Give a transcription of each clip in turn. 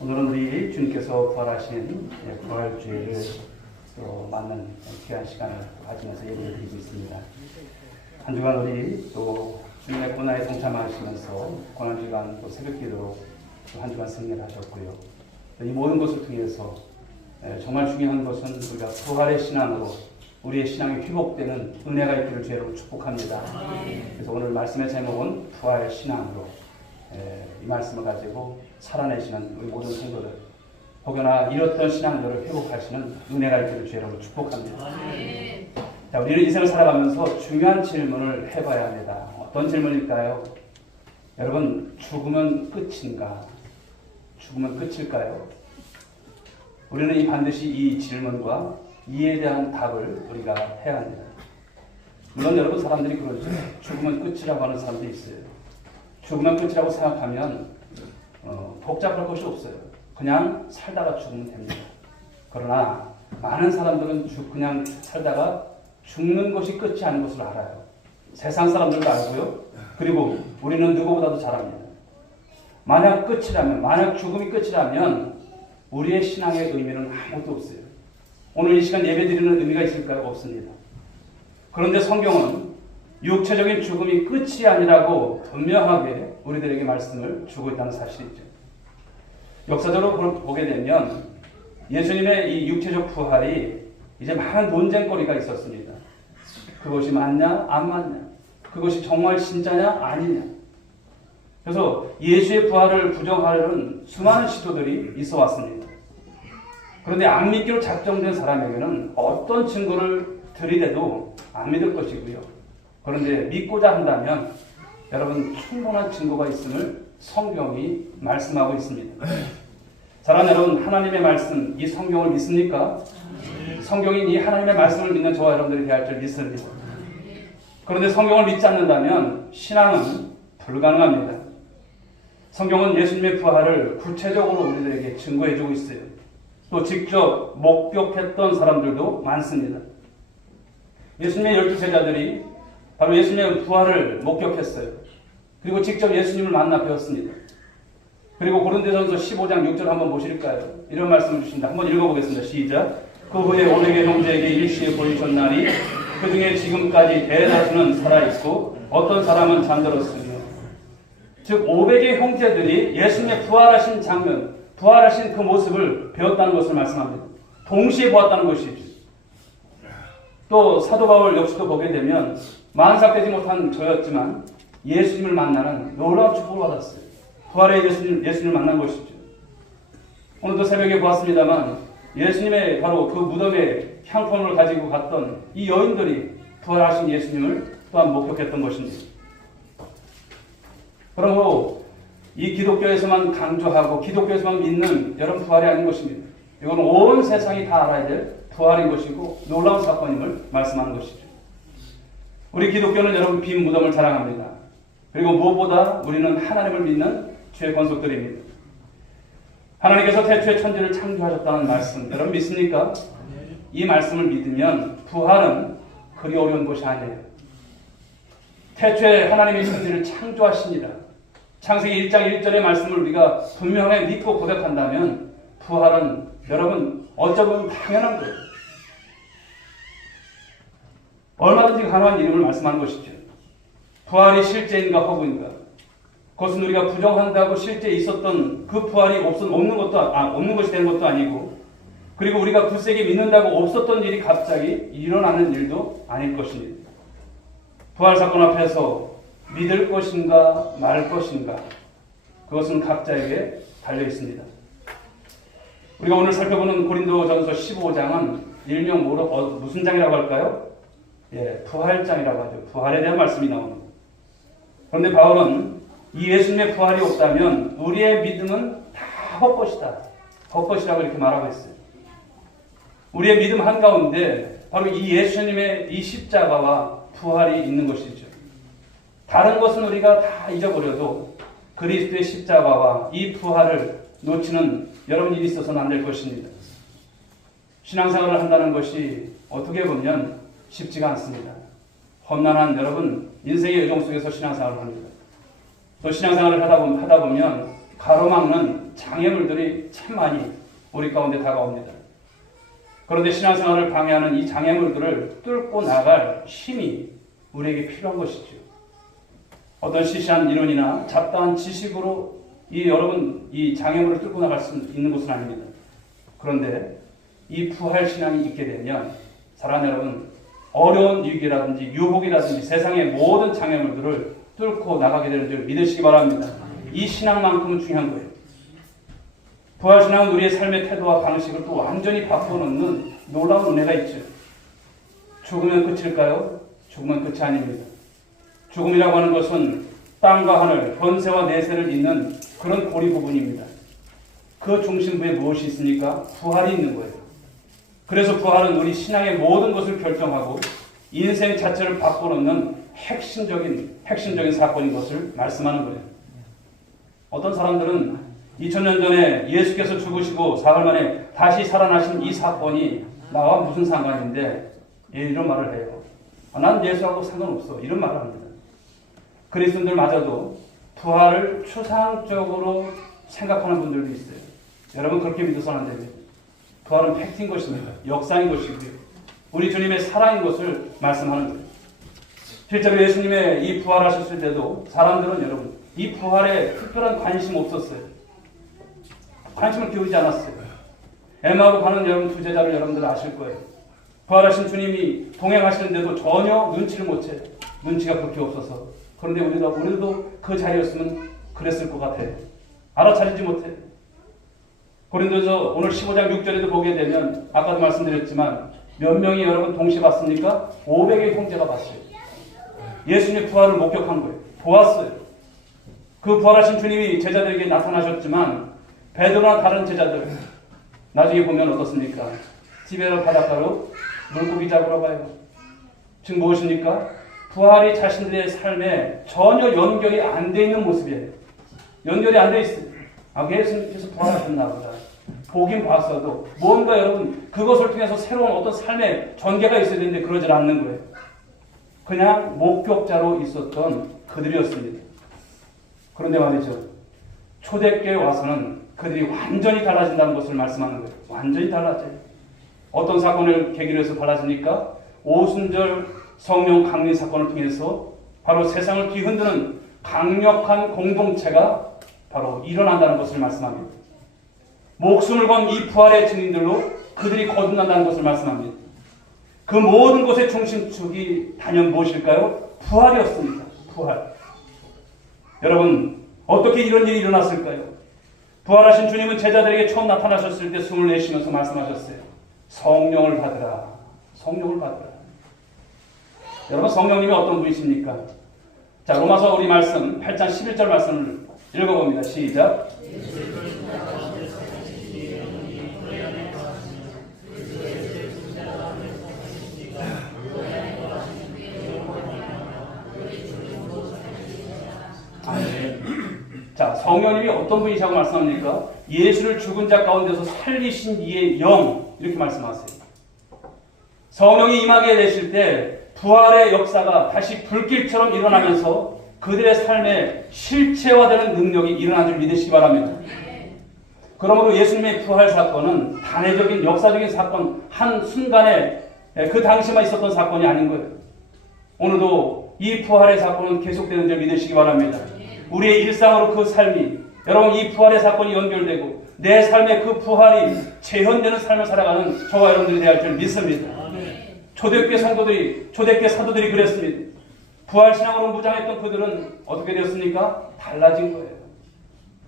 오늘은 우리 주님께서 부활하신 부활주일을 또 맞는 귀한 시간을 가지면서 예배를 드리고 있습니다. 한 주간 우리 또 주님의 고난에 동참하시면서 고난주간 또 새벽기도로 또 한 주간 승리를 하셨고요. 이 모든 것을 통해서 정말 중요한 것은 우리가 부활의 신앙으로 우리의 신앙이 회복되는 은혜가 있기를 주로 축복합니다. 그래서 오늘 말씀의 제목은 부활 신앙으로 이 말씀을 가지고 살아내시는 우리 모든 성도들, 혹여나 잃었던 신앙들을 회복하시는 은혜가 있기를 주로 축복합니다. 자, 우리는 인생을 살아가면서 중요한 질문을 해봐야 합니다. 어떤 질문일까요? 여러분, 죽으면 끝인가? 죽으면 끝일까요? 우리는 반드시 이 질문과 이에 대한 답을 우리가 해야 합니다. 물론 여러분, 사람들이 그러죠. 죽으면 끝이라고 하는 사람도 있어요. 죽으면 끝이라고 생각하면 복잡할 것이 없어요. 그냥 살다가 죽으면 됩니다. 그러나 많은 사람들은 그냥 살다가 죽는 것이 끝이 아닌 것을 알아요. 세상 사람들도 알고요. 그리고 우리는 누구보다도 잘 압니다. 만약 죽음이 끝이라면 우리의 신앙의 의미는 아무것도 없어요. 오늘 이 시간 예배드리는 의미가 있을까요? 없습니다. 그런데 성경은 육체적인 죽음이 끝이 아니라고 분명하게 우리들에게 말씀을 주고 있다는 사실이죠. 역사적으로 보게 되면 예수님의 이 육체적 부활이 이제 많은 논쟁거리가 있었습니다. 그것이 맞냐 안 맞냐, 그것이 정말 진짜냐 아니냐. 그래서 예수의 부활을 부정하려는 수많은 시도들이 있어 왔습니다. 그런데 안 믿기로 작정된 사람에게는 어떤 증거를 들이대도 안 믿을 것이고요. 그런데 믿고자 한다면 여러분, 충분한 증거가 있음을 성경이 말씀하고 있습니다. 사랑하는 여러분, 하나님의 말씀, 이 성경을 믿습니까? 성경인 이 하나님의 말씀을 믿는 저와 여러분들이 대할 줄 믿습니다. 그런데 성경을 믿지 않는다면 신앙은 불가능합니다. 성경은 예수님의 부활을 구체적으로 우리들에게 증거해주고 있어요. 또 직접 목격했던 사람들도 많습니다. 예수님의 12제자들이 바로 예수님의 부활을 목격했어요. 그리고 직접 예수님을 만나 배웠습니다. 그리고 고린도전서 15장 6절 한번 보실까요? 이런 말씀을 주신다. 한번 읽어보겠습니다. 시작. 그 후에 500의 형제에게 일시에 보이셨나니 그 중에 지금까지 대다수는 살아있고 어떤 사람은 잠들었으며, 즉 500의 형제들이 예수님의 부활하신 장면, 부활하신 그 모습을 배웠다는 것을 말씀합니다. 동시에 보았다는 것이죠. 또 사도 바울 역시도 보게 되면 만삭되지 못한 저였지만 예수님을 만나는 놀라운 축복을 받았어요. 부활의 예수님을 만난 것이죠. 오늘도 새벽에 보았습니다만 예수님의 바로 그 무덤에 향품을 가지고 갔던 이 여인들이 부활하신 예수님을 또한 목격했던 것입니다. 그러므로 이 기독교에서만 강조하고 기독교에서만 믿는 여러분 부활이 아닌 것입니다. 이건 온 세상이 다 알아야 될 부활인 것이고 놀라운 사건임을 말씀하는 것이죠. 우리 기독교는 여러분 빈 무덤을 자랑합니다. 그리고 무엇보다 우리는 하나님을 믿는 주의 권속들입니다. 하나님께서 태초에 천지를 창조하셨다는 말씀 여러분 믿습니까? 이 말씀을 믿으면 부활은 그리 어려운 것이 아니에요. 태초에 하나님이 천지를 창조하십니다. 창세기 1장 1절의 말씀을 우리가 분명하게 믿고 고백한다면 부활은 여러분 어쩌면 당연한 거예요. 얼마든지 가능한 이름을 말씀하는 것이죠. 부활이 실제인가 허구인가, 그것은 우리가 부정한다고 실제 있었던 그 부활이 없는 것이 되는 것도 아니고, 그리고 우리가 굳세게 믿는다고 없었던 일이 갑자기 일어나는 일도 아닐 것입니다. 부활 사건 앞에서 믿을 것인가 말 것인가, 그것은 각자에게 달려 있습니다. 우리가 오늘 살펴보는 고린도전서 15장은 일명 무슨 장이라고 할까요? 부활장이라고 하죠. 부활에 대한 말씀이 나옵니다. 그런데 바울은 이 예수님의 부활이 없다면 우리의 믿음은 다 헛것이다. 헛것이라고 이렇게 말하고 있어요. 우리의 믿음 한가운데 바로 이 예수님의 이 십자가와 부활이 있는 것이죠. 다른 것은 우리가 다 잊어버려도 그리스도의 십자가와 이 부활을 놓치는 여러분 일이 있어서는 안 될 것입니다. 신앙생활을 한다는 것이 어떻게 보면 쉽지가 않습니다. 험난한 여러분 인생의 여정 속에서 신앙생활을 합니다. 또 신앙생활을 하다 보면 가로막는 장애물들이 참 많이 우리 가운데 다가옵니다. 그런데 신앙생활을 방해하는 이 장애물들을 뚫고 나갈 힘이 우리에게 필요한 것이죠. 어떤 시시한 이론이나 잡다한 지식으로 여러분 이 장애물을 뚫고 나갈 수 있는 것은 아닙니다. 그런데 이 부활 신앙이 있게 되면 사랑하는 여러분, 어려운 위기라든지 유혹이라든지 세상의 모든 장애물들을 뚫고 나가게 되는 줄 믿으시기 바랍니다. 이 신앙만큼은 중요한 거예요. 부활신앙은 우리의 삶의 태도와 방식을 또 완전히 바꿔놓는 놀라운 은혜가 있죠. 죽으면 끝일까요? 죽으면 끝이 아닙니다. 죽음이라고 하는 것은 땅과 하늘, 권세와 내세를 잇는 그런 고리 부분입니다. 그 중심부에 무엇이 있습니까? 부활이 있는 거예요. 그래서 부활은 우리 신앙의 모든 것을 결정하고 인생 자체를 바꿔놓는 핵심적인 사건인 것을 말씀하는 거예요. 어떤 사람들은 2000년 전에 예수께서 죽으시고 사흘 만에 다시 살아나신 이 사건이 나와 무슨 상관인데 이런 말을 해요. 난 예수하고 상관없어. 이런 말을 합니다. 그리스도인들마저도 부활을 추상적으로 생각하는 분들도 있어요. 여러분 그렇게 믿어서는 안 됩니다. 부활은 팩트인 것입니다. 역사인 것이고요. 우리 주님의 살아인 것을 말씀하는 거예요. 실제로 예수님의 이 부활하셨을 때도 사람들은 여러분 이 부활에 특별한 관심 없었어요. 관심을 기울이지 않았어요. 엠마오로 가는 여러분 두 제자를 여러분들 아실 거예요. 부활하신 주님이 동행하시는데도 전혀 눈치를 못 채요. 눈치가 그렇게 없어서. 그런데 우리도 그 자리였으면 그랬을 것 같아요. 알아차리지 못해요. 고린도서 오늘 15장 6절에도 보게 되면 아까도 말씀드렸지만 몇 명이 여러분 동시에 봤습니까? 500의 형제가 봤어요. 예수님의 부활을 목격한 거예요. 보았어요. 그 부활하신 주님이 제자들에게 나타나셨지만 베드로나 다른 제자들 나중에 보면 어떻습니까? 티베르 바닷가로 물고기 잡으러 가요. 즉 무엇입니까? 부활이 자신들의 삶에 전혀 연결이 안 돼 있는 모습이에요. 연결이 안 돼 있어요. 예수님께서 부활하셨나 보다. 보긴 봤어도 뭔가 여러분 그것을 통해서 새로운 어떤 삶의 전개가 있어야 되는데 그러질 않는 거예요. 그냥 목격자로 있었던 그들이었습니다. 그런데 말이죠. 초대교회에 와서는 그들이 완전히 달라진다는 것을 말씀하는 거예요. 완전히 달라져요. 어떤 사건을 계기로 해서 달라지니까 오순절 성령 강림 사건을 통해서 바로 세상을 뒤흔드는 강력한 공동체가 바로 일어난다는 것을 말씀합니다. 목숨을 건 이 부활의 증인들로 그들이 거듭난다는 것을 말씀합니다. 그 모든 것의 중심축이 단연 무엇일까요? 부활이었습니다. 부활. 여러분 어떻게 이런 일이 일어났을까요? 부활하신 주님은 제자들에게 처음 나타나셨을 때 숨을 내쉬면서 말씀하셨어요. 성령을 받으라. 성령을 받으라. 여러분 성령님이 어떤 분이십니까? 자, 로마서 우리 말씀 8장 11절 말씀을 읽어봅니다. 시작. 자, 성령님이 어떤 분이시라고 말씀합니까? 예수를 죽은 자 가운데서 살리신 이의 영 이렇게 말씀하세요. 성령이 임하게 되실 때 부활의 역사가 다시 불길처럼 일어나면서 그들의 삶에 실체화되는 능력이 일어난 줄 믿으시기 바랍니다. 그러므로 예수님의 부활 사건은 단회적인 역사적인 사건 한 순간에 그 당시만 있었던 사건이 아닌 거예요. 오늘도 이 부활의 사건은 계속되는 줄 믿으시기 바랍니다. 우리의 일상으로 그 삶이 여러분 이 부활의 사건이 연결되고 내 삶에 그 부활이 재현되는 삶을 살아가는 저와 여러분들이 되어야 할 줄 믿습니다. 초대교회 성도들이 초대교회 사도들이 그랬습니다. 부활신앙으로 무장했던 그들은 어떻게 되었습니까? 달라진 거예요.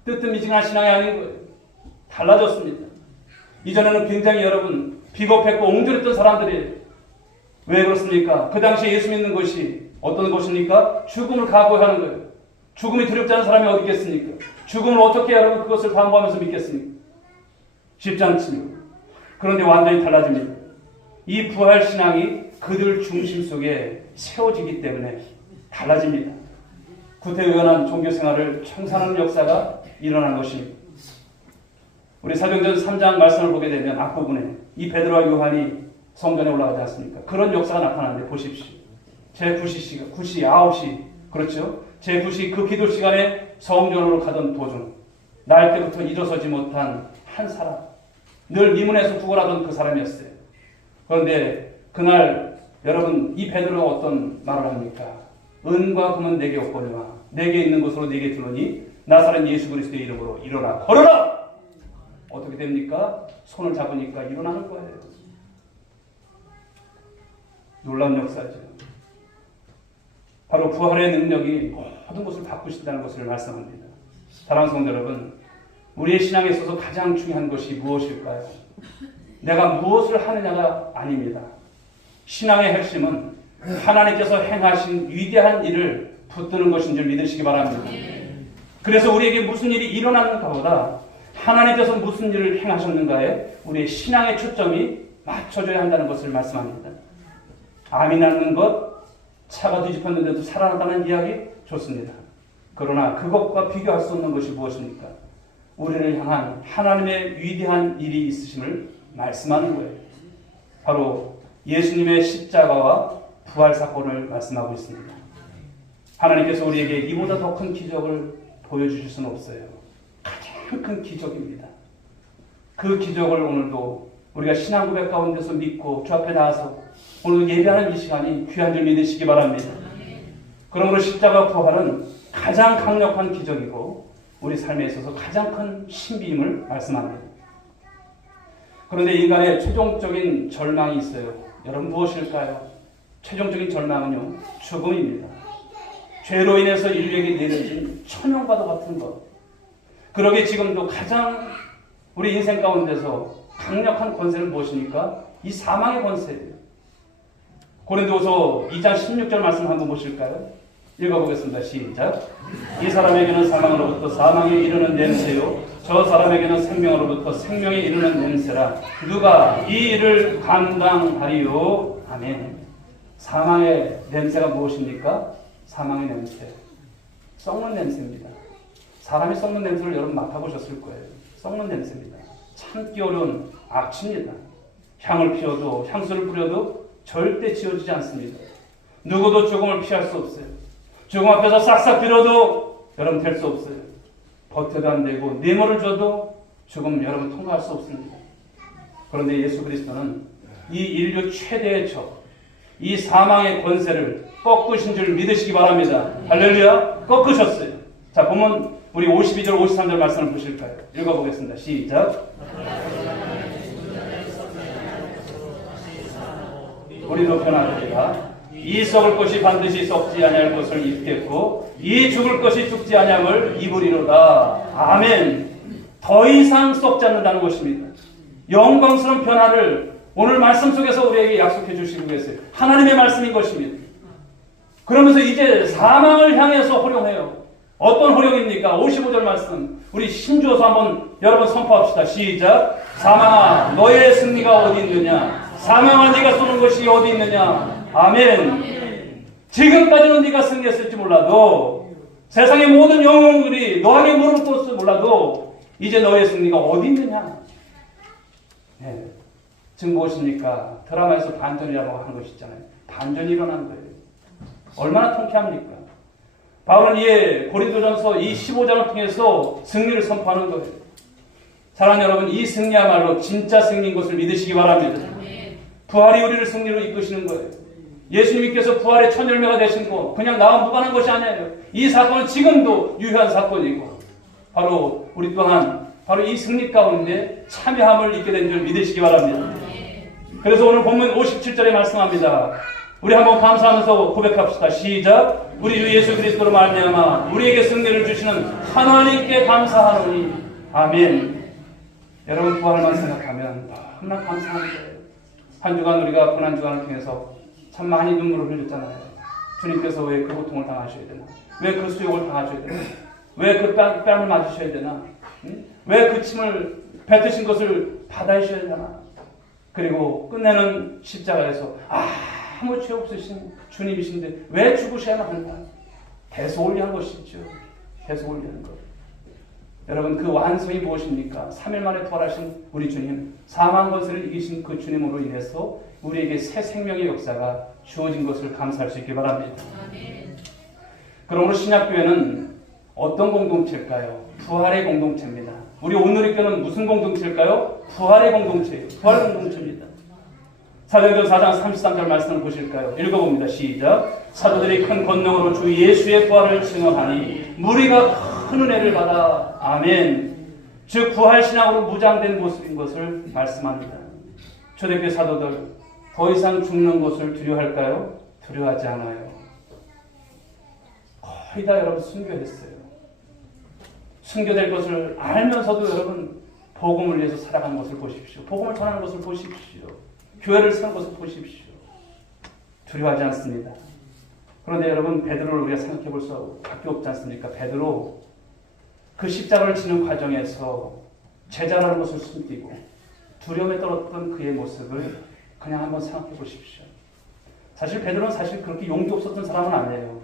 뜨뜻미지근한 신앙이 아닌 거예요. 달라졌습니다. 이전에는 굉장히 여러분 비겁했고 옹졸했던 사람들이에요. 왜 그렇습니까? 그 당시에 예수 믿는 것이 어떤 것입니까? 죽음을 각오하는 거예요. 죽음이 두렵지 않은 사람이 어디 있겠습니까? 죽음을 어떻게 여러분 그것을 반복하면서 믿겠습니까? 쉽지 않습니다. 그런데 완전히 달라집니다. 이 부활 신앙이 그들 중심 속에 세워지기 때문에 달라집니다. 구태의연한 종교 생활을 청산하는 역사가 일어난 것입니다. 우리 사도행전 3장 말씀을 보게 되면 앞부분에 이 베드로와 요한이 성전에 올라가지 않습니까? 그런 역사가 나타나는데 보십시오. 제9시 9시 9시 그렇죠? 제9시 그 기도 시간에 성전으로 가던 도중 날 때부터 일어서지 못한 한 사람, 늘 미문에서 구걸하던 그 사람이었어요. 그런데 그날 여러분 이 베드로가 어떤 말을 합니까? 은과 금은 내게 없거니와 내게 있는 곳으로 내게 주노니 나사렛 예수 그리스도의 이름으로 일어나 걸어라! 어떻게 됩니까? 손을 잡으니까 일어나는 거예요. 놀라운 역사죠. 바로 부활의 능력이 모든 것을 바꾸신다는 것을 말씀합니다. 사랑하는 성도 여러분, 우리의 신앙에 있어서 가장 중요한 것이 무엇일까요? 내가 무엇을 하느냐가 아닙니다. 신앙의 핵심은 하나님께서 행하신 위대한 일을 붙드는 것인 줄 믿으시기 바랍니다. 그래서 우리에게 무슨 일이 일어났는가보다 하나님께서 무슨 일을 행하셨는가에 우리의 신앙의 초점이 맞춰져야 한다는 것을 말씀합니다. 암이 낫는 것, 차가 뒤집혔는데도 살아났다는 이야기 좋습니다. 그러나 그것과 비교할 수 없는 것이 무엇입니까? 우리를 향한 하나님의 위대한 일이 있으심을 말씀하는 거예요. 바로 예수님의 십자가와 부활 사건을 말씀하고 있습니다. 하나님께서 우리에게 이보다 더 큰 기적을 보여주실 수는 없어요. 가장 큰 기적입니다. 그 기적을 오늘도 우리가 신앙 고백 가운데서 믿고 주 앞에 나와서 오늘 예배하는 이 시간이 귀한 줄 믿으시기 바랍니다. 그러므로 십자가 부활은 가장 강력한 기적이고 우리 삶에 있어서 가장 큰 신비임을 말씀합니다. 그런데 인간의 최종적인 절망이 있어요. 여러분 무엇일까요? 최종적인 절망은요, 죽음입니다. 죄로 인해서 인류에게 내려진 천형과도 같은 것. 그러게 지금도 가장 우리 인생 가운데서 강력한 권세는 무엇입니까? 이 사망의 권세예요. 고린도후서 2장 16절 말씀 한번 보실까요? 읽어보겠습니다. 시작. 이 사람에게는 사망으로부터 사망에 이르는 냄새요, 저 사람에게는 생명으로부터 생명에 이르는 냄새라. 누가 이 일을 감당하리요? 아멘. 사망의 냄새가 무엇입니까? 사망의 냄새. 썩는 냄새입니다. 사람이 썩는 냄새를 여러분 맡아보셨을 거예요. 썩는 냄새입니다. 참기 어려운 악취입니다. 향을 피워도, 향수를 뿌려도 절대 지워지지 않습니다. 누구도 죽음을 피할 수 없어요. 죽음 앞에서 싹싹 빌어도 여러분 될 수 없어요. 버텨도 안 되고 뇌물을 줘도 죽음 여러분 통과할 수 없습니다. 그런데 예수 그리스도는 이 인류 최대의 적, 이 사망의 권세를 꺾으신 줄 믿으시기 바랍니다. 할렐루야. 꺾으셨어요. 자, 보면 우리 52절 53절 말씀을 보실까요? 읽어보겠습니다. 시작. 우리도 편하리라. 이 썩을 것이 반드시 썩지 아니할 것을 입겠고 이 죽을 것이 죽지 아니함을 입으리로다. 아멘. 더 이상 썩지 않는다는 것입니다. 영광스러운 변화를 오늘 말씀 속에서 우리에게 약속해 주시고 계세요. 하나님의 말씀인 것입니다. 그러면서 이제 사망을 향해서 호령해요. 어떤 호령입니까? 55절 말씀 우리 신주어서 한번 여러분 선포합시다. 시작. 사망아 너의 승리가 어디 있느냐? 사망아 네가 쏘는 것이 어디 있느냐? 아멘. 지금까지는 네가 승리했을지 몰라도 세상의 모든 영웅들이 너에게 무릎을 꿇었을지 몰라도 이제 너의 승리가 어디 있느냐? 네. 지금 무엇입니까? 드라마에서 반전이라고 하는 것이 있잖아요. 반전이 일어난 거예요. 얼마나 통쾌합니까? 바울은 이 고린도전서 이 15장을 통해서 승리를 선포하는 거예요. 사랑하는 여러분, 이 승리야말로 진짜 승리인 것을 믿으시기 바랍니다. 부활이 우리를 승리로 이끄시는 거예요. 예수님께서 부활의 첫 열매가 되신 거 그냥 나와 무관한 것이 아니에요. 이 사건은 지금도 유효한 사건이고 바로 우리 또한 바로 이 승리 가운데 참여함을 잊게 된 줄 믿으시기 바랍니다. 그래서 오늘 본문 57절에 말씀합니다. 우리 한번 감사하면서 고백합시다. 시작. 우리 주 예수 그리스도로 말미암아 우리에게 승리를 주시는 하나님께 감사하노니. 아멘. 여러분 부활만 생각하면 너무나 감사한 거예요. 한 주간 우리가 고난 주간을 통해서 참 많이 눈물을 흘렸잖아요. 주님께서 왜 그 고통을 당하셔야 되나? 왜 그 수욕을 당하셔야 되나? 왜 그 뺨을 맞으셔야 되나? 응? 왜 그 침을 뱉으신 것을 받아주셔야 되나? 그리고 끝내는 십자가에서 아무 죄 없으신 주님이신데 왜 죽으셔야만 하는가? 대소원리한 것이죠. 대소원리한 것. 여러분 그 완성이 무엇입니까? 3일 만에 부활하신 우리 주님, 사망 권세를 이기신 그 주님으로 인해서 우리에게 새 생명의 역사가 주어진 것을 감사할 수 있기 바랍니다. 그러므로 신약교회는 어떤 공동체일까요? 부활의 공동체입니다. 우리 온누리교는 무슨 공동체일까요? 부활의 공동체예요. 부활의 공동체입니다. 사도행전 4장 33절 말씀을 보실까요? 읽어봅니다. 시작. 사도들이 큰 권능으로 주 예수의 부활을 증언하니 무리가 큰 은혜를 받아 아멘. 즉 부활신앙으로 무장된 모습인 것을 말씀합니다. 초대교회 사도들 더 이상 죽는 것을 두려워할까요? 두려워하지 않아요. 거의 다 여러분 순교했어요. 순교될 것을 알면서도 여러분 복음을 위해서 살아가는 것을 보십시오. 복음을 전하는 것을 보십시오. 교회를 세우는 것을 보십시오. 두려워하지 않습니다. 그런데 여러분 베드로를 우리가 생각해 볼 수밖에 없지 않습니까? 베드로 그 십자가를 지는 과정에서 제자라는 것을 숨기고 두려움에 떨었던 그의 모습을 그냥 한번 생각해 보십시오. 사실 베드로는 사실 그렇게 용기 없었던 사람은 아니에요.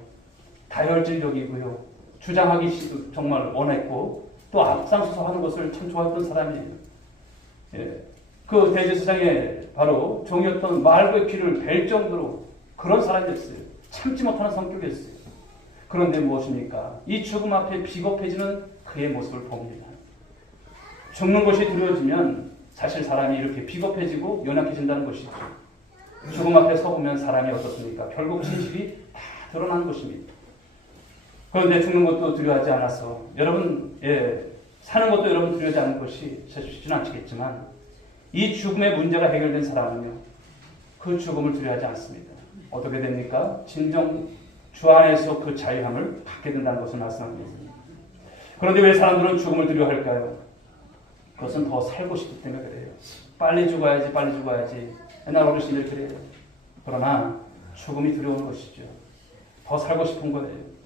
다혈질적이고요. 주장하기 정말 원했고 또 앞장서서 하는 것을 참 좋아했던 사람이에요. 예. 그 대제사장의 바로 종이었던 말고의 피를 뵐 정도로 그런 사람이었어요. 참지 못하는 성격이었어요. 그런데 무엇입니까? 이 죽음 앞에 비겁해지는 그의 모습을 봅니다. 죽는 것이 두려워지면 사실 사람이 이렇게 비겁해지고 연약해진다는 것이죠. 죽음 앞에 서보면 사람이 어떻습니까? 결국 진실이 다 드러나는 것입니다. 그런데 죽는 것도 두려워하지 않아서 여러분 사는 것도 여러분 두려워하지 않는 것이 사실 쉽지는 않겠지만 이 죽음의 문제가 해결된 사람은요 그 죽음을 두려워하지 않습니다. 어떻게 됩니까? 진정 주 안에서 그 자유함을 받게 된다는 것을 말씀합니다. 그런데 왜 사람들은 죽음을 두려워할까요? 그것은 더 살고 싶기 때문에 그래요. 빨리 죽어야지 빨리 죽어야지. 옛날 어르신들 그래요. 그러나 죽음이 두려운 것이죠. 더 살고 싶은 거예요.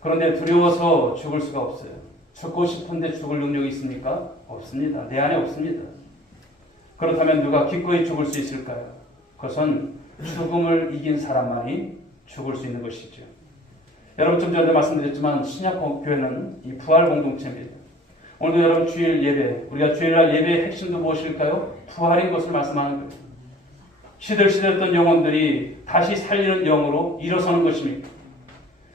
그런데 두려워서 죽을 수가 없어요. 죽고 싶은데 죽을 능력이 있습니까? 없습니다. 내 안에 없습니다. 그렇다면 누가 기꺼이 죽을 수 있을까요? 그것은 죽음을 이긴 사람만이 죽을 수 있는 것이죠. 여러분 좀 전에 말씀드렸지만 신약교회는 이 부활 공동체입니다. 오늘도 여러분 주일 예배, 우리가 주일날 예배의 핵심도 무엇일까요? 부활인 것을 말씀하는 거예요. 시들시들했던 영혼들이 다시 살리는 영으로 일어서는 것입니다.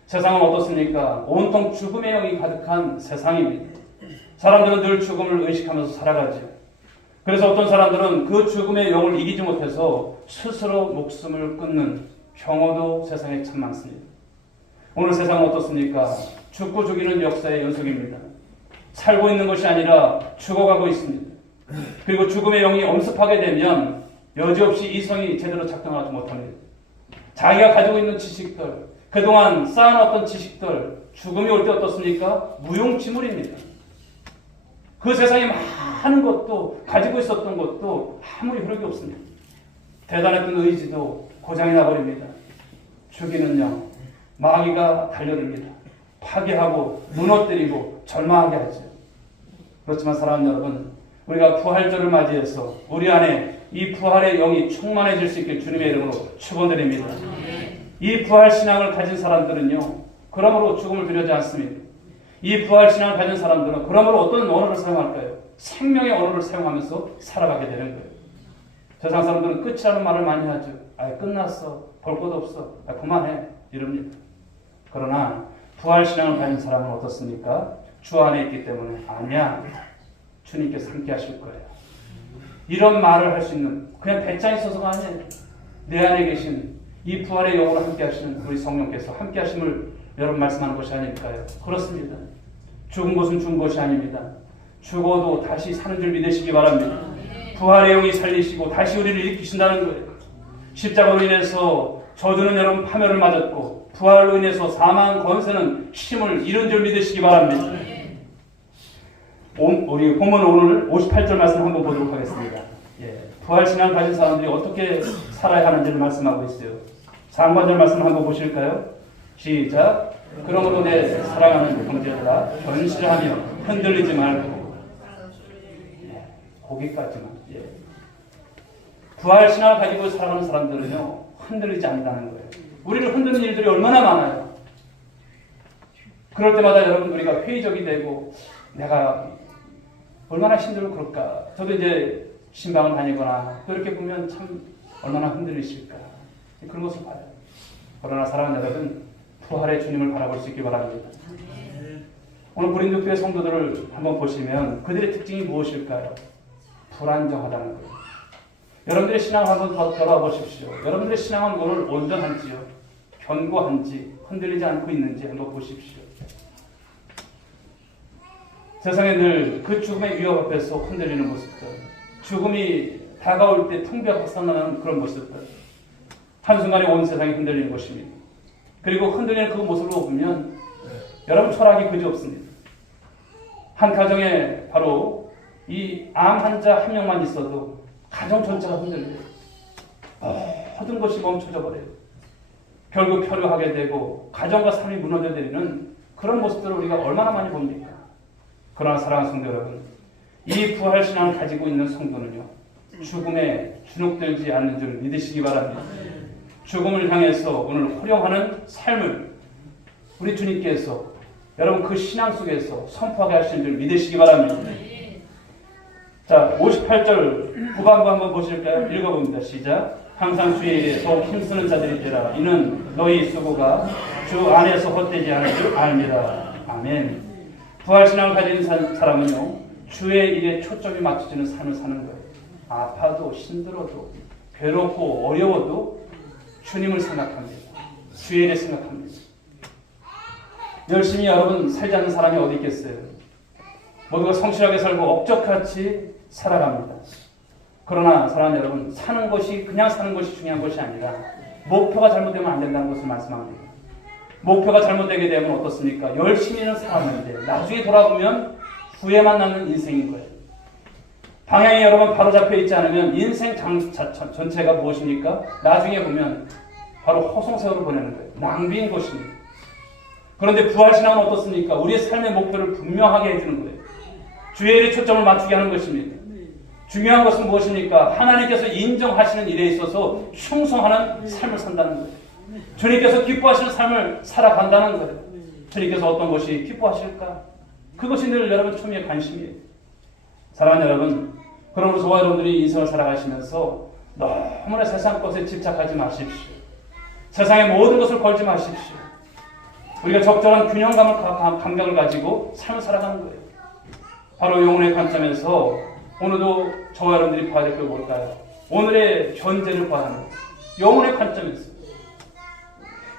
세상은 어떻습니까? 온통 죽음의 영이 가득한 세상입니다. 사람들은 늘 죽음을 의식하면서 살아가죠. 그래서 어떤 사람들은 그 죽음의 영을 이기지 못해서 스스로 목숨을 끊는 경우도 세상에 참 많습니다. 오늘 세상은 어떻습니까? 죽고 죽이는 역사의 연속입니다. 살고 있는 것이 아니라 죽어가고 있습니다. 그리고 죽음의 영이 엄습하게 되면 여지없이 이성이 제대로 작동하지 못합니다. 자기가 가지고 있는 지식들, 그동안 쌓아놨던 지식들, 죽음이 올 때 어떻습니까? 무용지물입니다. 그 세상에 많은 것도 가지고 있었던 것도 아무리 효력이 없습니다. 대단했던 의지도 고장이 나버립니다. 죽이는 영, 마귀가 달려듭니다. 파괴하고 무너뜨리고 절망하게 하죠. 그렇지만 사랑하는 여러분, 우리가 부활절을 맞이해서 우리 안에 이 부활의 영이 충만해질 수 있길 주님의 이름으로 축원드립니다. 이 부활 신앙을 가진 사람들은요, 그러므로 죽음을 두려워하지 않습니다. 이 부활 신앙을 가진 사람들은 그러므로 어떤 언어를 사용할까요? 생명의 언어를 사용하면서 살아가게 되는 거예요. 세상 사람들은 끝이라는 말을 많이 하죠. 끝났어. 볼 것 없어. 그만해. 이럽니다. 그러나 부활 신앙을 가진 사람은 어떻습니까? 주 안에 있기 때문에 아니야. 주님께서 함께 하실 거예요. 이런 말을 할 수 있는 그냥 배짱 있어서가 아니에요. 내 안에 계신 이 부활의 영으로 함께 하시는 우리 성령께서 함께 하심을 여러분 말씀하는 것이 아닐까요? 그렇습니다. 죽은 것은 죽은 것이 아닙니다. 죽어도 다시 사는 줄 믿으시기 바랍니다. 부활의 영이 살리시고 다시 우리를 일으키신다는 거예요. 십자가로 인해서 저주는 여러분 파멸을 맞았고 부활로 인해서 사망 권세는 힘을 잃은 줄 믿으시기 바랍니다. 우리 본문 오늘 58절 말씀 한번 보도록 하겠습니다. 부활 신앙 가진 사람들이 어떻게 살아야 하는지를 말씀하고 있어요. 상반절 말씀 한번 보실까요? 시작. 그러므로 내 사랑하는 형제들아 견실하며 흔들리지 말고 거기까지만. 부활 신앙을 가지고 살아가는 사람들은요 흔들리지 않는다는 거예요. 우리를 흔드는 일들이 얼마나 많아요. 그럴 때마다 여러분 우리가 회의적이 되고 내가 얼마나 힘들고 그럴까. 저도 이제 신방을 다니거나 또 이렇게 보면 참 얼마나 흔들리실까. 그런 것을 봐요. 그러나 사랑하는 여러분 부활의 주님을 바라볼 수 있기 바랍니다. 오늘 고린도 교회 성도들을 한번 보시면 그들의 특징이 무엇일까요? 불안정하다는 거예요. 여러분들의 신앙을 한번 돌아보십시오. 여러분들의 신앙은 오늘 온전한지요? 견고한지, 흔들리지 않고 있는지 한번 보십시오. 세상에 늘 그 죽음의 위협 앞에서 흔들리는 모습들, 죽음이 다가올 때 텅비어 벗어나는 그런 모습들, 한순간에 온 세상이 흔들리는 것입니다. 그리고 흔들리는 그 모습을 보면 여러분 철학이 그지 없습니다. 한 가정에 바로 이 암 환자 한 명만 있어도 가정 전체가 흔들려요. 모든 것이 멈춰져 버려요. 결국 표류하게 되고 가정과 삶이 무너져 내리는 그런 모습들을 우리가 얼마나 많이 봅니까? 그러나 사랑하는 성도 여러분, 이 부활신앙을 가지고 있는 성도는요, 죽음에 주눅들지 않는 줄 믿으시기 바랍니다. 죽음을 향해서 오늘 호령하는 삶을 우리 주님께서 여러분 그 신앙 속에서 선포하게 하시는 줄 믿으시기 바랍니다. 자, 58절 후반부 한번 보실까요? 읽어봅니다. 시작. 항상 주의 일에 더욱 힘쓰는 자들이니라. 이는 너희 수고가 주 안에서 헛되지 않을 줄 압니다. 아멘. 부활신앙을 가진 사람은요, 주의 일에 초점이 맞춰지는 삶을 사는 거예요. 아파도 힘들어도 괴롭고 어려워도 주님을 생각합니다. 주의 일에 생각합니다. 열심히 여러분 살지 않는 사람이 어디 있겠어요? 모두가 성실하게 살고 억적같이 살아갑니다. 그러나 사랑하는 여러분, 사는 것이 그냥 사는 것이 중요한 것이 아니라 목표가 잘못되면 안 된다는 것을 말씀합니다. 목표가 잘못되게 되면 어떻습니까? 열심히는 살았는데 나중에 돌아보면 후회만 남는 인생인 거예요. 방향이 여러분 바로 잡혀 있지 않으면 인생 전체가 무엇입니까? 나중에 보면 바로 허송세월을 보내는 거예요. 낭비인 것입니다. 그런데 부활신앙은 어떻습니까? 우리의 삶의 목표를 분명하게 해주는 거예요. 주의 일에 초점을 맞추게 하는 것입니다. 중요한 것은 무엇입니까? 하나님께서 인정하시는 일에 있어서 충성하는 삶을 산다는 거예요. 주님께서 기뻐하시는 삶을 살아간다는 거예요. 주님께서 어떤 것이 기뻐하실까? 그것이 늘 여러분 초미의 관심이에요. 사랑하는 여러분, 그러므로 저와 여러분들이 인생을 살아가시면서 너무나 세상 것에 집착하지 마십시오. 세상의 모든 것을 걸지 마십시오. 우리가 적절한 균형감을 감각을 가지고 삶을 살아가는 거예요. 바로 영혼의 관점에서 오늘도 저와 여러분들이 봐야 될 게 뭘까요? 오늘의 현재를 봐야 하는 거예요. 영혼의 관점에서.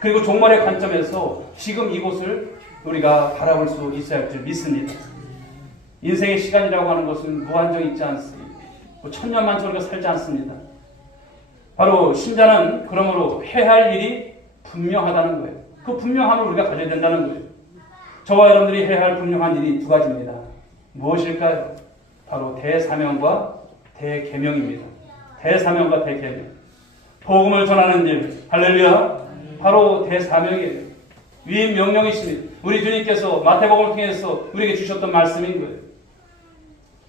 그리고 종말의 관점에서 지금 이곳을 우리가 바라볼 수 있어야 할 줄 믿습니다. 인생의 시간이라고 하는 것은 무한정 있지 않습니다. 천년만년 우리가 살지 않습니다. 바로 신자는 그러므로 해야 할 일이 분명하다는 거예요. 그 분명함을 우리가 가져야 된다는 거예요. 저와 여러분들이 해야 할 분명한 일이 두 가지입니다. 무엇일까요? 바로 대사명과 대계명입니다. 대사명과 대계명. 복음을 전하는 일, 할렐루야. 바로 대사명이에요. 위임 명령이십니다. 우리 주님께서 마태복음을 통해서 우리에게 주셨던 말씀인 거예요.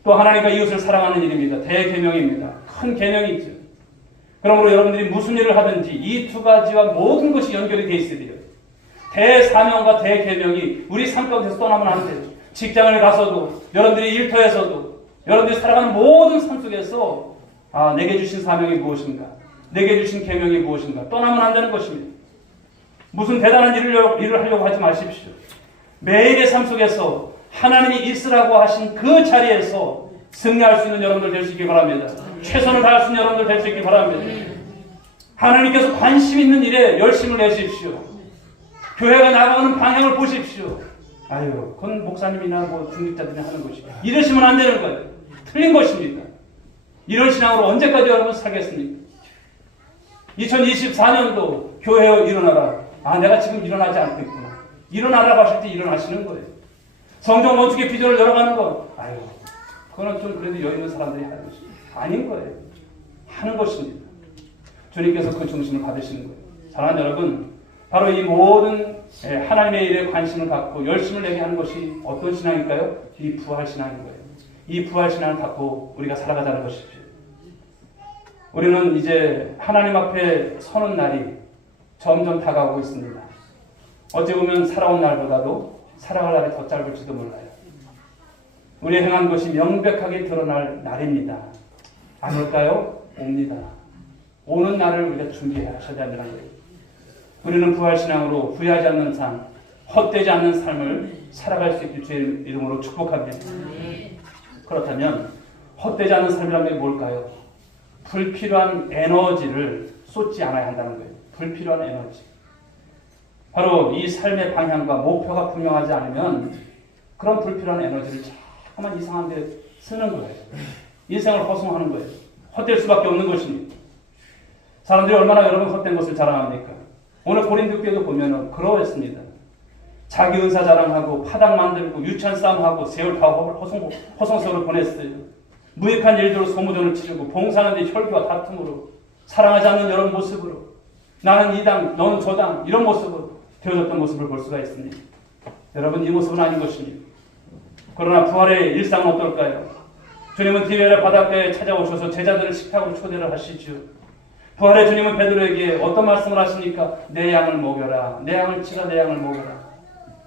또 하나님과 이웃을 사랑하는 일입니다. 대계명입니다. 큰 계명이죠. 그러므로 여러분들이 무슨 일을 하든지 이 두 가지와 모든 것이 연결이 되어 있어야 돼요. 대사명과 대계명이 우리 삶 가운데서 떠나면 안 돼요. 직장을 가서도, 여러분들이 일터에서도, 여러분들이 살아가는 모든 삶 속에서 내게 주신 사명이 무엇인가? 내게 주신 계명이 무엇인가? 떠나면 안 되는 것입니다. 무슨 대단한 일을 하려고 하지 마십시오. 매일의 삶 속에서 하나님이 있으라고 하신 그 자리에서 승리할 수 있는 여러분들 될 수 있기 바랍니다. 최선을 다할 수 있는 여러분들 될 수 있기 바랍니다. 하나님께서 관심 있는 일에 열심을 내십시오. 교회가 나가는 방향을 보십시오. 아유, 그건 목사님이나 중직자들이 하는 것이 이러시면 안 되는 거예요. 틀린 것입니다. 이런 신앙으로 언제까지 여러분 살겠습니까? 2024년도 교회여 일어나라. 내가 지금 일어나지 않고 있구나. 일어나라고 하실 때 일어나시는 거예요. 성경 건축의 비전을 열어가는 것. 그거는 좀 그래도 여유 있는 사람들이 하는 것이 아닌 거예요. 하는 것입니다. 주님께서 그 중심을 받으시는 거예요. 사랑하는 여러분, 바로 이 모든 하나님의 일에 관심을 갖고 열심을 내게 하는 것이 어떤 신앙일까요? 이 부활신앙인 거예요. 이 부활신앙을 갖고 우리가 살아가자는 것이죠. 우리는 이제 하나님 앞에 서는 날이 점점 다가오고 있습니다. 어찌 보면 살아온 날보다도 살아갈 날이 더 짧을지도 몰라요. 우리의 행한 것이 명백하게 드러날 날입니다. 안 올까요? 옵니다. 오는 날을 우리가 준비하셔야 된다는 거예요. 우리는 부활신앙으로 후회하지 않는 삶, 헛되지 않는 삶을 살아갈 수 있길 주의 이름으로 축복합니다. 그렇다면 헛되지 않는 삶이라는 게 뭘까요? 불필요한 에너지를 쏟지 않아야 한다는 거예요. 불필요한 에너지. 바로 이 삶의 방향과 목표가 분명하지 않으면 그런 불필요한 에너지를 자꾸만 이상한 데 쓰는 거예요. 인생을 허송하는 거예요. 헛될 수밖에 없는 것입니다. 사람들이 얼마나 여러분 헛된 것을 자랑합니까? 오늘 고린도 교회도 보면은 그러했습니다. 자기 은사 자랑하고 파당 만들고 유치한 싸움하고 세월 다 허송세월을 보냈어요. 무익한 일들로 소무전을 치르고 봉사하는데 혈기와 다툼으로 사랑하지 않는 여러 모습으로 나는 이 당 너는 저 당 이런 모습으로 되어졌던 모습을 볼 수가 있습니다. 여러분 이 모습은 아닌 것입니다. 그러나 부활의 일상은 어떨까요? 주님은 디베라 바닷가에 찾아오셔서 제자들을 식탁으로 초대를 하시죠. 부활의 주님은 베드로에게 어떤 말씀을 하십니까? 내 양을 먹여라. 내 양을 치라. 내 양을 먹여라.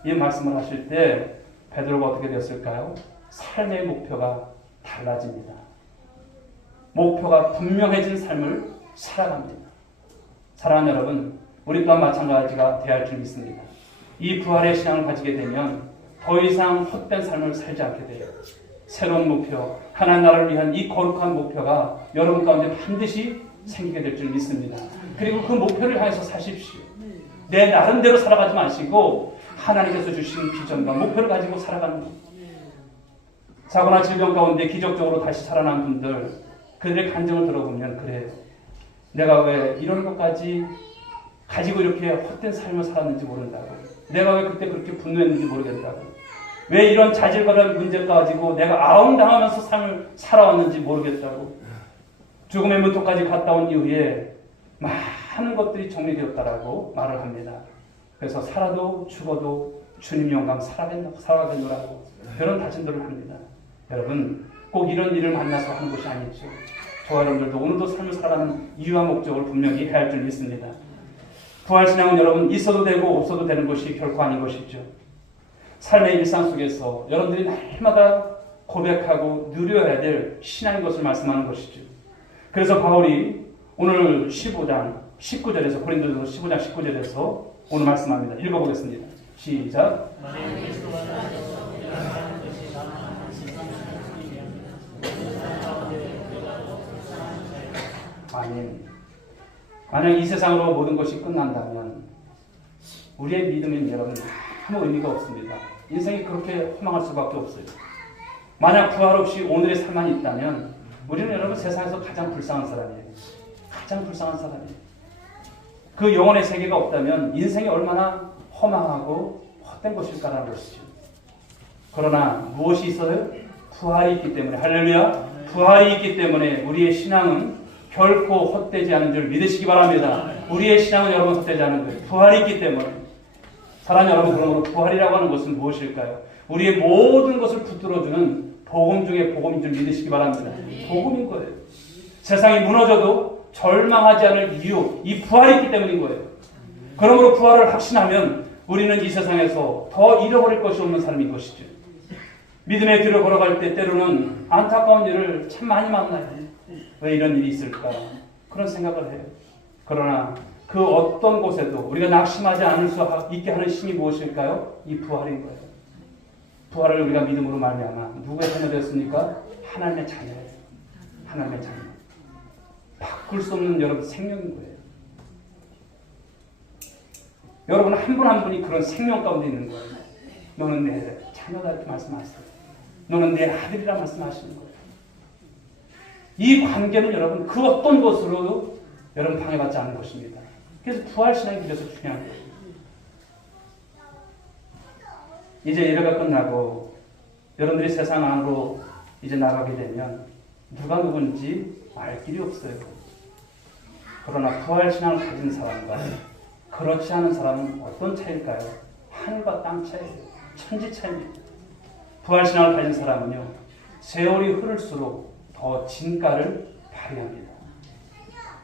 이 말씀을 하실 때 베드로가 어떻게 되었을까요? 삶의 목표가 달라집니다. 목표가 분명해진 삶을 살아갑니다. 사랑하는 여러분, 우리 또한 마찬가지가 되어야 할 줄 믿습니다. 이 부활의 신앙을 가지게 되면 더 이상 헛된 삶을 살지 않게 돼요. 새로운 목표, 하나님 나라를 위한 이 거룩한 목표가 여러분 가운데 반드시 생기게 될 줄 믿습니다. 그리고 그 목표를 향해서 사십시오. 내 나름대로 살아가지 마시고 하나님께서 주신 비전과 목표를 가지고 살아가는 것. 사고나 질병 가운데 기적적으로 다시 살아난 분들, 그들의 간증을 들어보면 그래요. 내가 왜 이런 것까지 가지고 이렇게 헛된 삶을 살았는지 모른다고. 내가 왜 그때 그렇게 분노했는지 모르겠다고. 왜 이런 자질과다한 문제를 가지고 내가 아웅당하면서 삶을 살아왔는지 모르겠다고. 죽음의 문턱까지 갔다 온 이후에 많은 것들이 정리되었다라고 말을 합니다. 그래서 살아도 죽어도 주님 영광 살아가겠노라고 그런 다짐들을 합니다. 여러분 꼭 이런 일을 만나서 하는 것이 아니죠. 저와 여러분들도 오늘도 삶을 살아가는 이유와 목적을 분명히 해야 할 줄 믿습니다. 부활신앙은 여러분 있어도 되고 없어도 되는 것이 결코 아닌 것이죠. 삶의 일상 속에서 여러분들이 날마다 고백하고 누려야 될 신앙인 것을 말씀하는 것이죠. 그래서 바울이 오늘 15장 19절에서 고린도전서 15장 19절에서 오늘 말씀합니다. 읽어보겠습니다. 시작. 아멘. 만약 이 세상으로 모든 것이 끝난다면 우리의 믿음은 여러분 아무 의미가 없습니다. 인생이 그렇게 허망할 수밖에 없어요. 만약 부활 없이 오늘의 삶만 있다면 우리는 여러분 세상에서 가장 불쌍한 사람이에요. 가장 불쌍한 사람이에요. 그 영혼의 세계가 없다면 인생이 얼마나 허망하고 헛된 것일까라는 것이죠. 그러나 무엇이 있어요? 부활이 있기 때문에, 할렐루야, 부활이 있기 때문에 우리의 신앙은 결코 헛되지 않은 줄 믿으시기 바랍니다. 우리의 신앙은 여러분 헛되지 않은 거예요. 부활이 있기 때문에. 사랑하는 여러분, 그러므로 부활이라고 하는 것은 무엇일까요? 우리의 모든 것을 붙들어주는 복음 중에 복음인 줄 믿으시기 바랍니다. 복음인 거예요. 세상이 무너져도 절망하지 않을 이유, 이 부활이 있기 때문인 거예요. 그러므로 부활을 확신하면 우리는 이 세상에서 더 잃어버릴 것이 없는 사람인 것이죠. 믿음의 길을 걸어갈 때 때로는 안타까운 일을 참 많이 만나요. 왜 이런 일이 있을까? 그런 생각을 해요. 그러나 그 어떤 곳에도 우리가 낙심하지 않을 수 있게 하는 힘이 무엇일까요? 이 부활인 거예요. 부활을 우리가 믿음으로 말미암아 누구의 자녀되었습니까? 하나님의 자녀예요. 하나님의 자녀. 바꿀 수 없는 여러분 생명인 거예요. 여러분 한 분 한 분이 그런 생명 가운데 있는 거예요. 너는 내 자녀다 이렇게 말씀하세요. 너는 내 아들이라 말씀하시는 거예요. 이 관계는 여러분 그 어떤 것으로도 여러분 방해받지 않는 것입니다. 그래서 부활신앙이 그래서 중요한 거예요. 이제 예배가 끝나고 여러분들이 세상 안으로 이제 나가게 되면 누가 누군지 알 길이 없어요. 그러나 부활신앙을 가진 사람과 그렇지 않은 사람은 어떤 차이일까요? 하늘과 땅 차이예요. 천지 차이입니다. 부활신앙을 가진 사람은요, 세월이 흐를수록 더 진가를 발휘합니다.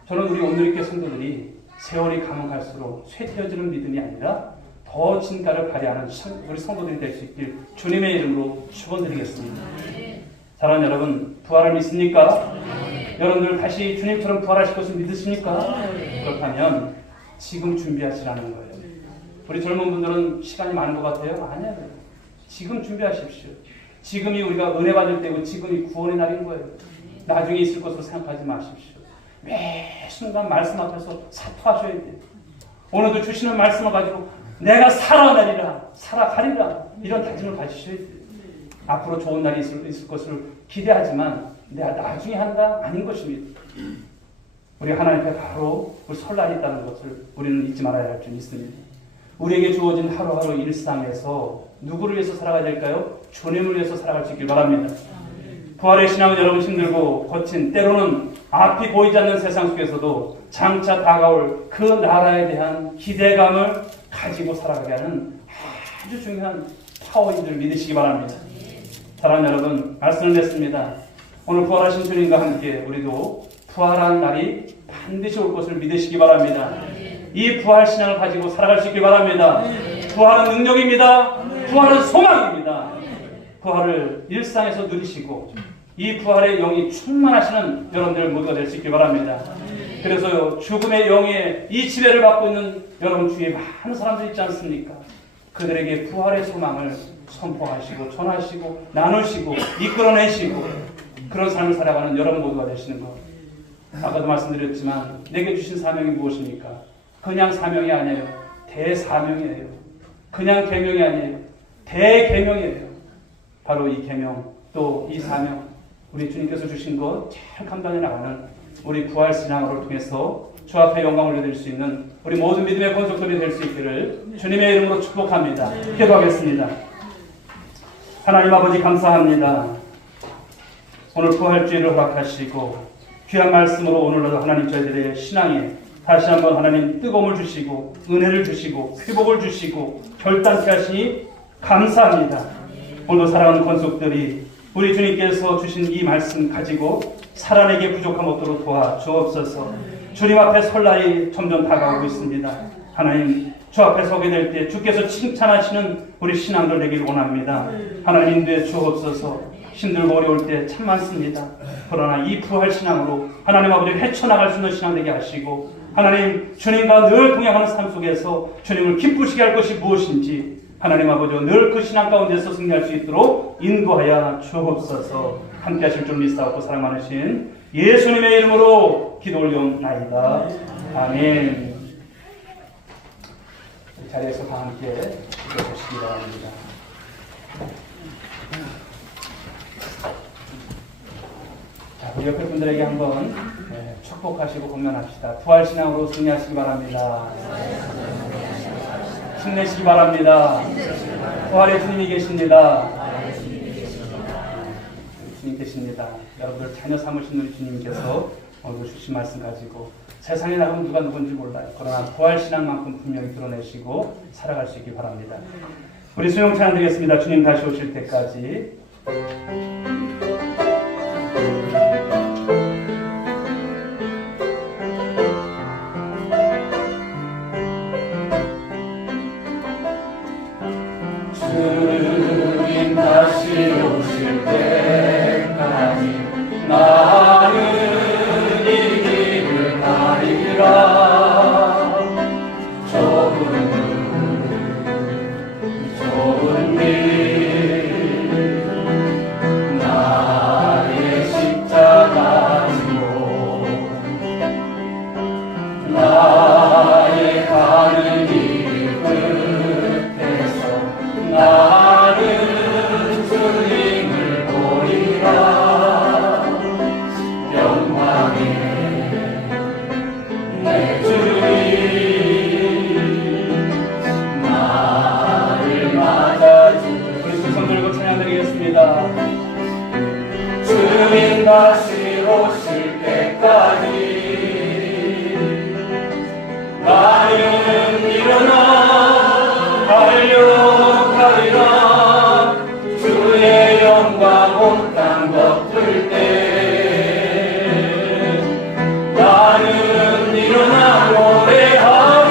저는 우리 오늘의 성도들이 세월이 가면 갈수록 쇠퇴어지는 믿음이 아니라 더 진가를 발휘하는 우리 성도들이 될 수 있길 주님의 이름으로 축원드리겠습니다. 사랑하는 여러분, 부활을 믿습니까? 여러분들 다시 주님처럼 부활하실 것을 믿으십니까? 그렇다면 지금 준비하시라는 거예요. 우리 젊은 분들은 시간이 많은 것 같아요. 아니에요. 지금 준비하십시오. 지금이 우리가 은혜 받을 때고 지금이 구원의 날인 거예요. 나중에 있을 것으로 생각하지 마십시오. 매 순간 말씀 앞에서 사투하셔야 돼요. 오늘도 주시는 말씀을 가지고 내가 살아내리라, 살아가리라, 이런 다짐을 가지셔야 돼요. 앞으로 좋은 날이 있을 것을 기대하지만 내가 나중에 한다? 아닌 것입니다. 우리 하나님 앞에 바로 우리 설날이 있다는 것을 우리는 잊지 말아야 할 줄 믿습니다. 우리에게 주어진 하루하루 일상에서 누구를 위해서 살아가야 될까요? 주님을 위해서 살아갈 수 있길 바랍니다. 부활의 신앙은 여러분 힘들고 거친, 때로는 앞이 보이지 않는 세상 속에서도 장차 다가올 그 나라에 대한 기대감을 가지고 살아가게 하는 아주 중요한 파워인 줄 믿으시기 바랍니다. 사랑하는 여러분, 말씀을 냈습니다. 오늘 부활하신 주님과 함께 우리도 부활한 날이 반드시 올 것을 믿으시기 바랍니다. 이 부활 신앙을 가지고 살아갈 수 있길 바랍니다. 부활은 능력입니다. 부활은 소망입니다. 부활을 일상에서 누리시고 이 부활의 영이 충만하시는 여러분들 모두가 될 수 있길 바랍니다. 그래서 죽음의 영의 이 지배를 받고 있는 여러분 주위에 많은 사람들이 있지 않습니까? 그들에게 부활의 소망을 선포하시고 전하시고 나누시고 이끌어내시고 그런 삶을 살아가는 여러분 모두가 되시는 것. 아까도 말씀드렸지만 내게 주신 사명이 무엇입니까? 그냥 사명이 아니에요. 대사명이에요. 그냥 계명이 아니에요. 대계명이에요. 바로 이 계명 또 이 사명 우리 주님께서 주신 것 잘 감당해 나가는 우리 부활 신앙을 통해서 주 앞에 영광 올려드릴 수 있는 우리 모든 믿음의 권속들이 될 수 있기를 주님의 이름으로 축복합니다. 기도하겠습니다. 하나님 아버지 감사합니다. 오늘 부활주의를 허락하시고 귀한 말씀으로 오늘도 하나님 저희들의 신앙에 다시 한번 하나님 뜨거움을 주시고 은혜를 주시고 회복을 주시고 결단케 하시니 감사합니다. 오늘도 사랑하는 권속들이 우리 주님께서 주신 이 말씀 가지고 살아내기에 부족함 없도록 도와주옵소서. 주님 앞에 설날이 점점 다가오고 있습니다. 하나님 주 앞에 서게 될 때 주께서 칭찬하시는 우리 신앙들 되길 원합니다. 하나님 인도해 주옵소서. 힘들고 어려울 때 참 많습니다. 그러나 이 부활 신앙으로 하나님 아버지 헤쳐나갈 수 있는 신앙 되게 하시고 하나님 주님과 늘 동행하는 삶 속에서 주님을 기쁘시게 할 것이 무엇인지 하나님 아버지 늘 그 신앙 가운데서 승리할 수 있도록 인도하여 주옵소서. 함께 하실 줄 믿사옵고 사랑 많으신 예수님의 이름으로 기도 올려옵나이다. 아멘. 자리에서 다 함께 기도하시기 바랍니다. 자, 우리 옆에 분들에게 한번 축복하시고 공면합시다. 부활신앙으로 승리하시기 바랍니다. 힘내시기 바랍니다. 부활의 주님이 계십니다. 주님 계십니다. 여러분들 자녀 삼으신 우리 주님께서 오늘 주신 말씀 가지고 세상에 나가면 누가 누군지 몰라요. 그러나 부활신앙만큼 분명히 드러내시고 살아갈 수 있기 바랍니다. 우리 수용 찬양 드리겠습니다. 주님 다시 오실 때까지. 주님 다시 오실 때까지 나는 이 길을 가리라. 좋은 길 나의 십자가 지고 나의 가는 길 끝에서 나는 주님을 보리라. 영광의 내 주님 나를 맞아주. 우리 두 손 들고 찬양드리겠습니다. 주님 다시 오실 때까지 나는 일어나 달려가리라. 주의 영광 온 땅 덮을 때 나는 일어나 노래하리.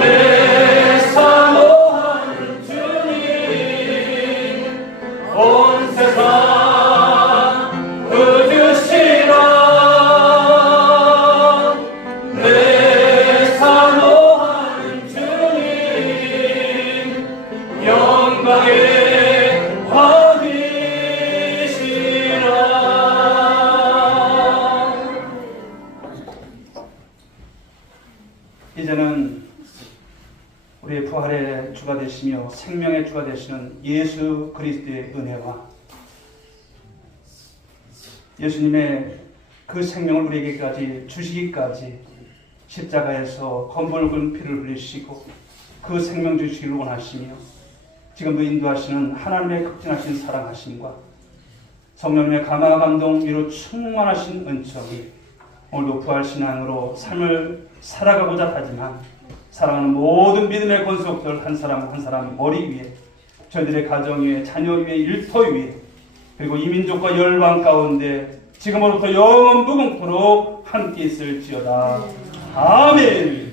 내 사모하는 주님 온 세상 얻으시라. 내 사모 되시며 생명의 주가 되시는 예수 그리스도의 은혜와 예수님의 그 생명을 우리에게까지 주시기까지 십자가에서 검붉은 피를 흘리시고 그 생명 주시기를 원하시며 지금도 인도하시는 하나님의 극진하신 사랑하심과 성령님의 감화 감동 위로 충만하신 은총이 오늘도 부활신앙으로 삶을 살아가고자 하지만 사랑하는 모든 믿음의 권속들 한 사람 한 사람 머리 위에 저희들의 가정 위에 자녀 위에 일터 위에 그리고 이민족과 열방 가운데 지금으로부터 영원 무궁토록 함께 있을지어다. 아멘.